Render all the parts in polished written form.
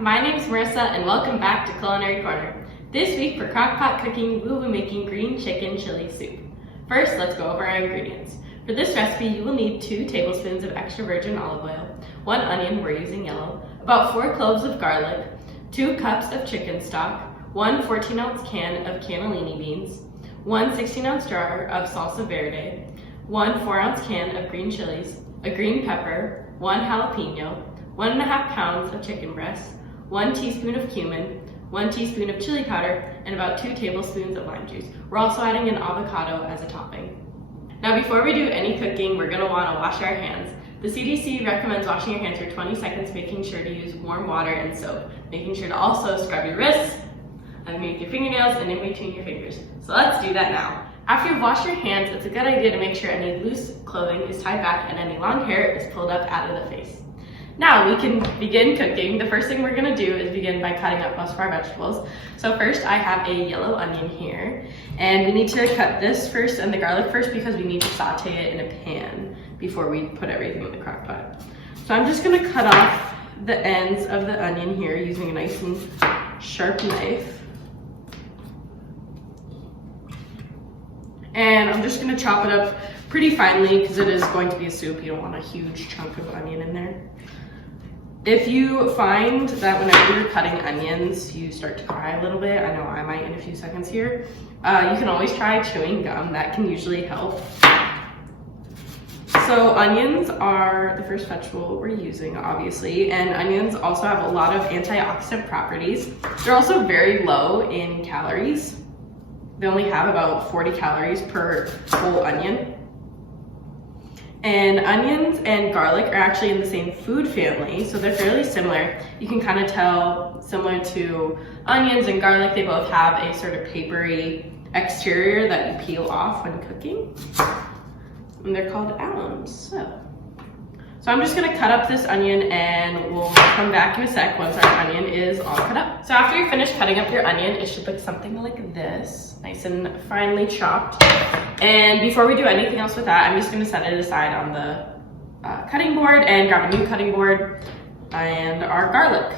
my name is Marissa and welcome back to Culinary Corner. This week for Crockpot cooking, we will be making green chicken chili soup. First, let's go over our ingredients. For this recipe, you will need 2 tablespoons of extra virgin olive oil, 1 onion, we're using yellow, about 4 cloves of garlic, 2 cups of chicken stock, 1 14-ounce can of cannellini beans, 1 16-ounce jar of salsa verde, 1 4-ounce can of green chilies, a green pepper, 1 jalapeno, 1.5 pounds of chicken breast, 1 teaspoon of cumin, 1 teaspoon of chili powder, and about 2 tablespoons of lime juice. We're also adding an avocado as a topping. Now before we do any cooking, we're going to want to wash our hands. The CDC recommends washing your hands for 20 seconds, making sure to use warm water and soap, making sure to also scrub your wrists, underneath your fingernails, and in between your fingers. So let's do that now. After you've washed your hands, it's a good idea to make sure any loose clothing is tied back and any long hair is pulled up out of the face. Now we can begin cooking. The first thing we're gonna do is begin by cutting up most of our vegetables. So first I have a yellow onion here, and we need to cut this first and the garlic first because we need to saute it in a pan before we put everything in the crock pot. So I'm just gonna cut off the ends of the onion here using a nice and sharp knife. And I'm just gonna chop it up pretty finely because it is going to be a soup. You don't want a huge chunk of onion in there. If you find that whenever you're cutting onions, you start to cry a little bit, I know I might in a few seconds here, you can always try chewing gum. That can usually help. So onions are the first vegetable we're using, obviously, and onions also have a lot of antioxidant properties. They're also very low in calories. They only have about 40 calories per whole onion. And onions and garlic are actually in the same food family, so they're fairly similar. You can kind of tell, similar to onions and garlic, they both have a sort of papery exterior that you peel off when cooking. And they're called alums. So I'm just gonna cut up this onion and we'll come back in a sec once our onion is all cut up. So after you're finished cutting up your onion, it should look something like this, nice and finely chopped. And before we do anything else with that, I'm just gonna set it aside on the cutting board and grab a new cutting board and our garlic.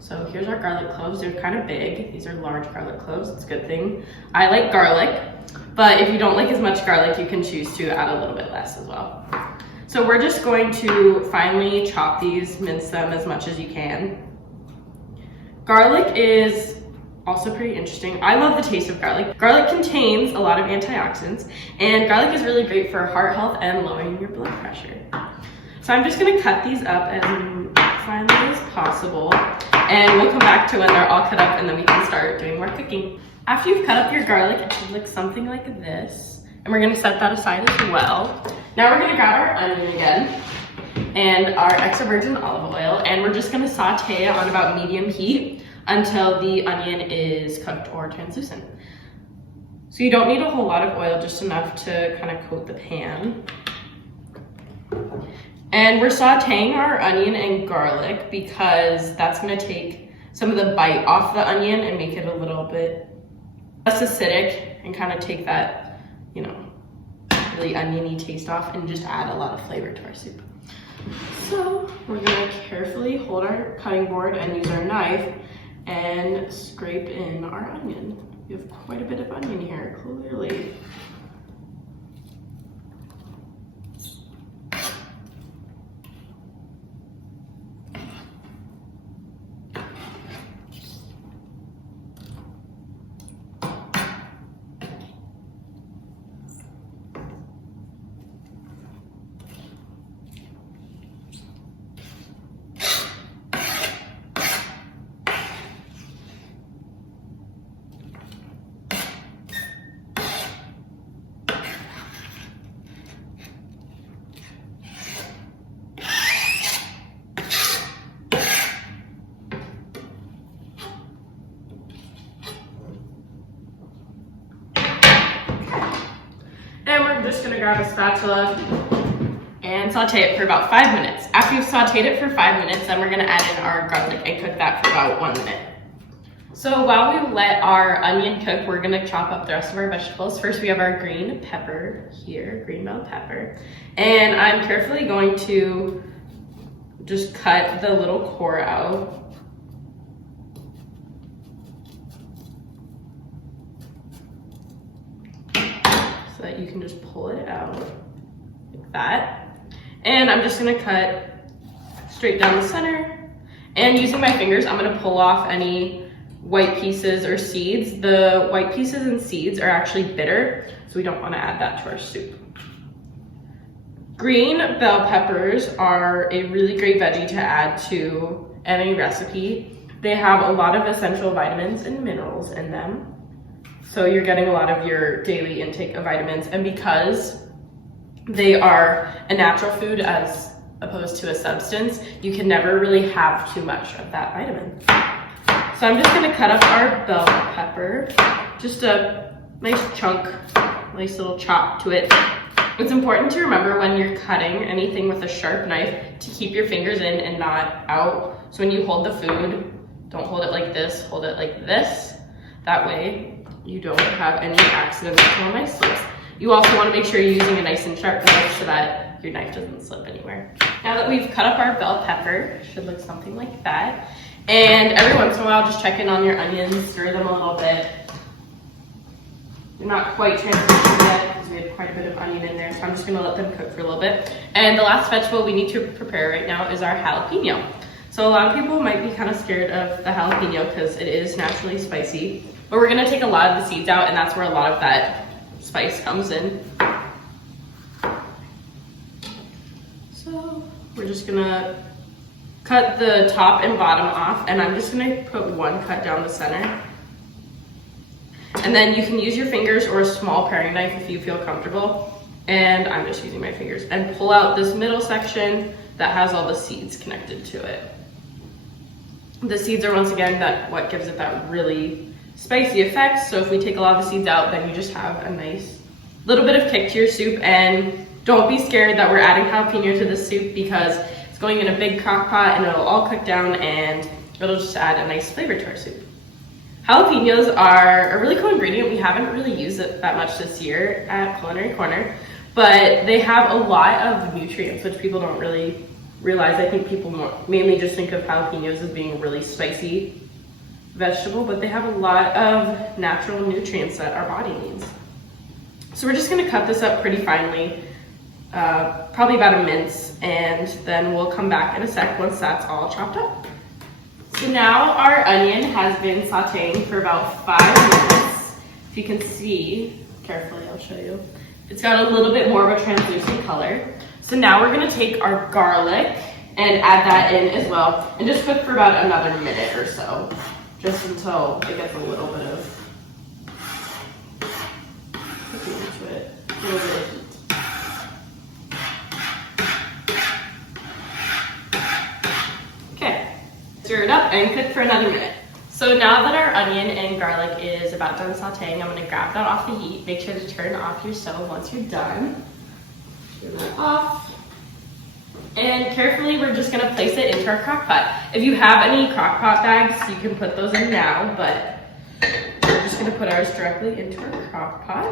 So here's our garlic cloves. They're kind of big. These are large garlic cloves. It's a good thing. I like garlic, but if you don't like as much garlic, you can choose to add a little bit less as well. So we're just going to finely chop these, mince them as much as you can. Garlic is also pretty interesting. I love the taste of garlic. Garlic contains a lot of antioxidants, and garlic is really great for heart health and lowering your blood pressure. So I'm just gonna cut these up as finely as possible, and we'll come back to when they're all cut up and then we can start doing more cooking. After you've cut up your garlic, it should look something like this, and we're gonna set that aside as well. Now we're gonna grab our onion again and our extra virgin olive oil, and we're just gonna saute it on about medium heat until the onion is cooked or translucent. So you don't need a whole lot of oil, just enough to kind of coat the pan. And we're sauteing our onion and garlic because that's gonna take some of the bite off the onion and make it a little bit less acidic and kind of take that, you know, really oniony taste off and just add a lot of flavor to our soup. So we're gonna carefully hold our cutting board and use our knife and scrape in our onion. We have quite a bit of onion here, clearly. And we're just gonna grab a spatula and saute it for about 5 minutes. After you've sauteed it for 5 minutes, then we're gonna add in our garlic and cook that for about 1 minute. So while we let our onion cook, we're gonna chop up the rest of our vegetables. First, we have our green pepper here, green bell pepper. And I'm carefully going to just cut the little core out. that you can just pull it out like that. And I'm just gonna cut straight down the center. And using my fingers, I'm gonna pull off any white pieces or seeds. The white pieces and seeds are actually bitter, so we don't wanna add that to our soup. Green bell peppers are a really great veggie to add to any recipe. They have a lot of essential vitamins and minerals in them. So you're getting a lot of your daily intake of vitamins. And because they are a natural food as opposed to a substance, you can never really have too much of that vitamin. So I'm just gonna cut up our bell pepper, just a nice chunk, nice little chop to it. It's important to remember when you're cutting anything with a sharp knife to keep your fingers in and not out. So when you hold the food, don't hold it like this, hold it like this. That way you don't have any accidents on my slips. You also want to make sure you're using a nice and sharp knife so that your knife doesn't slip anywhere. Now that we've cut up our bell pepper, it should look something like that. And every once in a while, just check in on your onions, stir them a little bit. They're not quite translucent yet because we had quite a bit of onion in there, so I'm just gonna let them cook for a little bit. And the last vegetable we need to prepare right now is our jalapeno. So a lot of people might be kind of scared of the jalapeno because it is naturally spicy, but we're gonna take a lot of the seeds out, and that's where a lot of that spice comes in. So we're just gonna cut the top and bottom off, and I'm just gonna put one cut down the center. And then you can use your fingers or a small paring knife if you feel comfortable. And I'm just using my fingers and pull out this middle section that has all the seeds connected to it. The seeds are once again what gives it that really spicy effect. So if we take a lot of the seeds out, then you just have a nice little bit of kick to your soup. And don't be scared that we're adding jalapeno to this soup because it's going in a big crock pot and it'll all cook down and it'll just add a nice flavor to our soup. Jalapenos are a really cool ingredient. We haven't really used it that much this year at Culinary Corner, but they have a lot of nutrients, which people don't really realize. I think people mainly just think of jalapenos as being a really spicy vegetable, but they have a lot of natural nutrients that our body needs. So we're just gonna cut this up pretty finely, probably about a mince, and then we'll come back in a sec once that's all chopped up. So now our onion has been sauteing for about 5 minutes. If you can see, carefully I'll show you, it's got a little bit more of a translucent color. So now we're gonna take our garlic and add that in as well, and just cook for about another minute or so, just until it gets a little bit of cooking into it, a little bit of heat. Stir it up and cook for another minute. So now that our onion and garlic is about done sauteing, I'm gonna grab that off the heat. Make sure to turn off your stove once you're done. Turn that off. And carefully, we're just gonna place it into our crock pot. If you have any crock pot bags, you can put those in now, but we're just gonna put ours directly into our crock pot.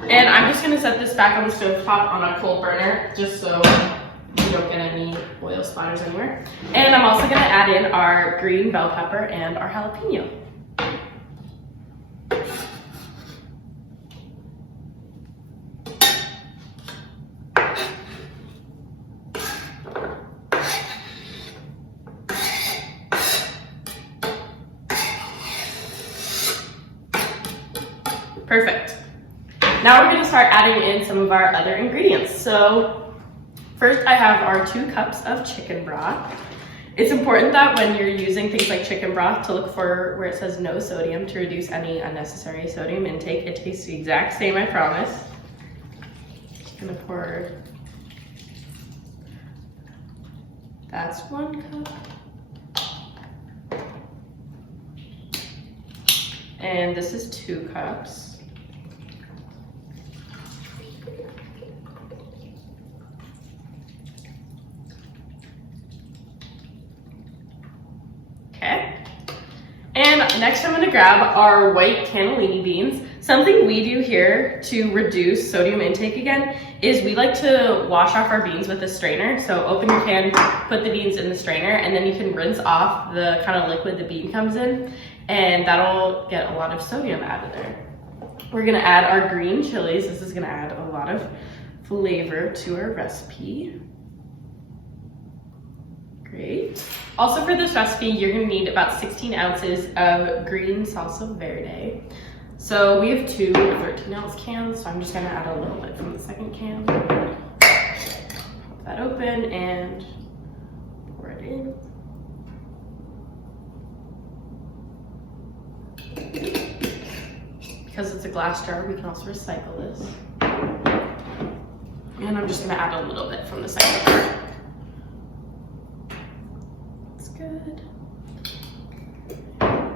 And I'm just gonna set this back on the stove top on a coal burner, just so you don't get any oil splatters anywhere. And I'm also gonna add in our green bell pepper and our jalapeno. Perfect. Now we're gonna start adding in some of our other ingredients. So first, I have our 2 cups of chicken broth. It's important that when you're using things like chicken broth to look for where it says no sodium to reduce any unnecessary sodium intake. It tastes the exact same, I promise. Just gonna pour, that's 1 cup. And this is 2 cups. And next I'm gonna grab our white cannellini beans. Something we do here to reduce sodium intake again is we like to wash off our beans with a strainer. So open your can, put the beans in the strainer, and then you can rinse off the kind of liquid the bean comes in, and that'll get a lot of sodium out of there. We're gonna add our green chilies. This is gonna add a lot of flavor to our recipe. Great. Also for this recipe, you're gonna need about 16 ounces of green salsa verde. So we have two 13-ounce cans, so I'm just gonna add a little bit from the second can. Pop that open and pour it in. Because it's a glass jar, we can also recycle this. And I'm just gonna add a little bit from the second jar. That's good.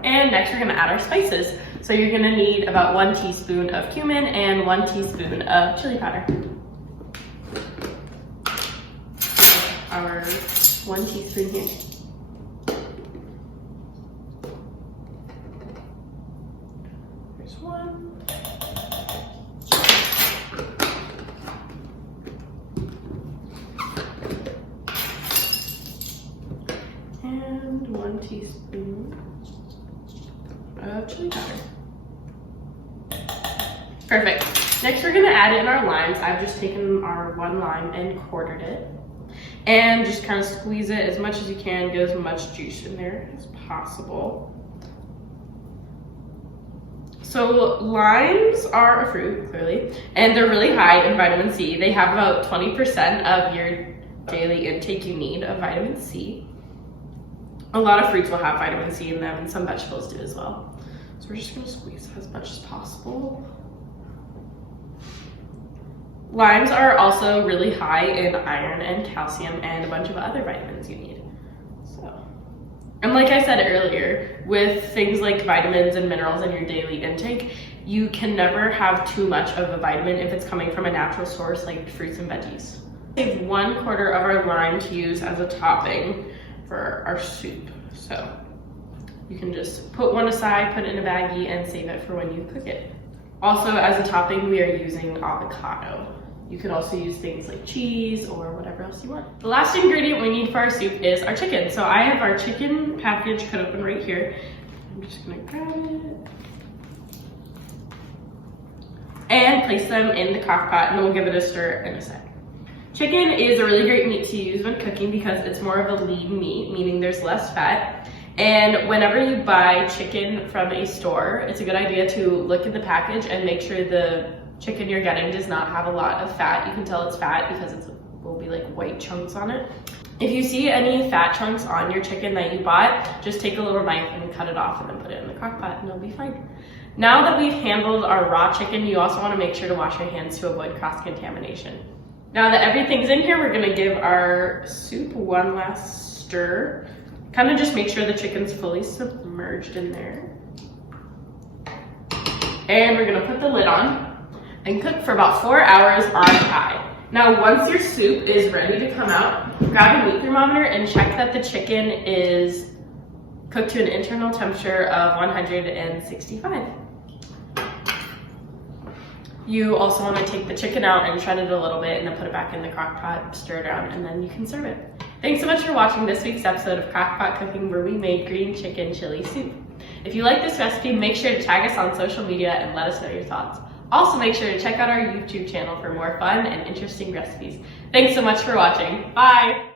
And next we're gonna add our spices. So you're gonna need about 1 teaspoon of cumin and 1 teaspoon of chili powder. Our 1 teaspoon here. There's 1. And 1 teaspoon of chili powder. Perfect. Next we're gonna add in our limes. I've just taken our 1 lime and quartered it. And just kind of squeeze it as much as you can, get as much juice in there as possible. So limes are a fruit, clearly, and they're really high in vitamin C. They have about 20% of your daily intake you need of vitamin C. A lot of fruits will have vitamin C in them, and some vegetables do as well. So we're just gonna squeeze as much as possible. Limes are also really high in iron and calcium and a bunch of other vitamins you need. And like I said earlier, with things like vitamins and minerals in your daily intake, you can never have too much of a vitamin if it's coming from a natural source like fruits and veggies. Save 1/4 of our lime to use as a topping for our soup. So you can just put one aside, put it in a baggie, and save it for when you cook it. Also, as a topping, we are using avocado. You could also use things like cheese or whatever else you want. The last ingredient we need for our soup is our chicken. So I have our chicken package cut open right here. I'm just gonna grab it and place them in the crock pot, and then we'll give it a stir in a sec. Chicken is a really great meat to use when cooking because it's more of a lean meat, meaning there's less fat. And whenever you buy chicken from a store, it's a good idea to look at the package and make sure the chicken you're getting does not have a lot of fat. You can tell it's fat because it will be like white chunks on it. If you see any fat chunks on your chicken that you bought, just take a little knife and cut it off and then put it in the crock pot and it'll be fine. Now that we've handled our raw chicken, you also want to make sure to wash your hands to avoid cross-contamination. Now that everything's in here, we're gonna give our soup one last stir. Kind of just make sure the chicken's fully submerged in there. And we're gonna put the lid on and cook for about 4 hours on high. Now, once your soup is ready to come out, grab a meat thermometer and check that the chicken is cooked to an internal temperature of 165. You also want to take the chicken out and shred it a little bit and then put it back in the crock pot, stir it around, and then you can serve it. Thanks so much for watching this week's episode of Crockpot Cooking, where we made green chicken chili soup. If you like this recipe, make sure to tag us on social media and let us know your thoughts. Also, make sure to check out our YouTube channel for more fun and interesting recipes. Thanks so much for watching. Bye!